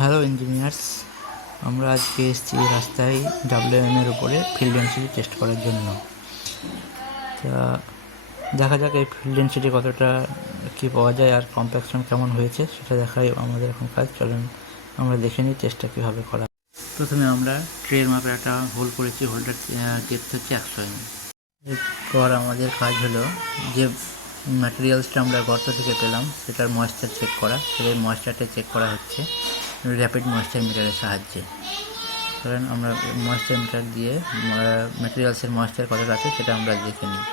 Hello engineers, আমরা আজকে এসেছি রাস্তায় ডাব্লিউএম এর উপরে ফিল্ড ডেন্সিটি টেস্ট করার জন্য। তা দেখা যাক এই ফিল্ড ডেন্সিটি কতটা কী পাওয়া যায় আর কম্প্যাকশন কেমন হয়েছে সেটা দেখাই আমাদের এখন কাজ। চলেন আমরা দেখে নিই টেস্টটা কীভাবে করা। প্রথমে আমরা ট্রের মাপে একটা হোল করেছি, হোলটার ডেপথ হচ্ছে 100 mm। এরপর আমাদের কাজ হলো যে ম্যাটেরিয়ালসটা আমরা গর্ত থেকে পেলাম সেটার ময়েশ্চার চেক করা। সেই ময়েশ্চারটা চেক করা হচ্ছে র্যাপিড ময়েশ্চার মিটারের সাহায্যে। কারণ আমরা ময়েশ্চার মিটার দিয়ে ম্যাটেরিয়ালসের ময়েশ্চার কতটা আছে সেটা আমরা দেখে নিই।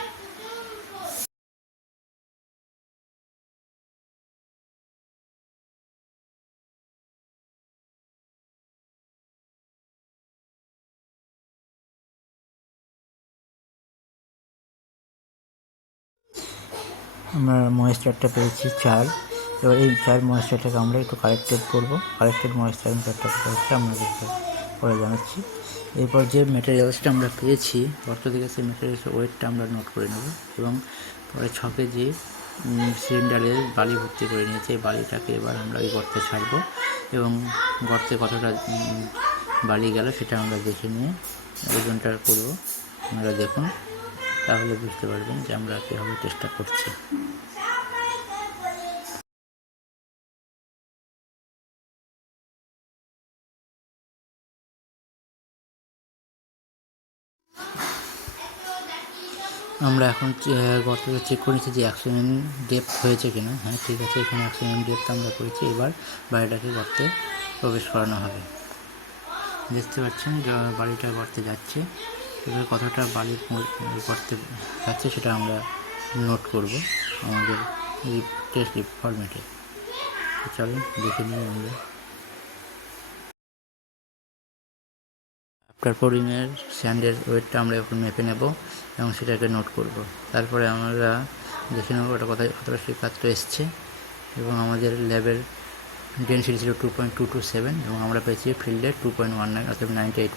আমরা ময়েশ্চারটা পেয়েছি 4। এবার এই 4 ময়েশ্চারটাকে আমরা একটু কারেক্টেড করবো। কারেক্টেড ময়েশ্চার মিটারটা হচ্ছে আপনাদেরকে পরে জানাচ্ছি। এরপর যে ম্যাটেরিয়ালসটা আমরা পেয়েছি গর্ত থেকে সেই ম্যাটেরিয়ালসের ওয়েটটা আমরা নোট করে নেব এবং পরে 6 কেজি সিলিন্ডারে বালি ভর্তি করে নিয়েছি। এই বালিটাকে এবার আমরা এই গর্তে ছাড়বো এবং গর্তে কতটা বালি গেল সেটা আমরা দেখে নিয়ে ওজনটা করবো। আপনারা দেখুন, তাহলে বুঝতে পারবেন যে আমরা কীভাবে টেস্টটা করছি। আমরা এখন গর্তটা চেক করে নিচ্ছি যে 100 mm ডেপথ হয়েছে কিনা। হ্যাঁ, ঠিক আছে, এখানে 100 mm ডেপথ আমরা করেছি। এবার বাড়িটাকে গর্তে প্রবেশ করানো হবে। দেখতে পাচ্ছেন বাড়িটা গর্তে যাচ্ছে। এবার কতটা বাড়ি গর্তে যাচ্ছে সেটা আমরা নোট করব আমাদের টেস্ট ফরম্যাটে। চলুন দেখে নিই আমরা। আফটার পোরিংয়ের স্যান্ডের ওয়েটটা আমরা এখন মেপে নেব এবং সেটাকে নোট করব। তারপরে আমরা দেখে নেব ওটা কতটা শিক্ষাত্র এসছে এবং আমাদের ল্যাবের ডেনসিটি ছিল 2.227 এবং আমরা পেয়েছি ফিল্ডে 2.19, অর্থাৎ 98%।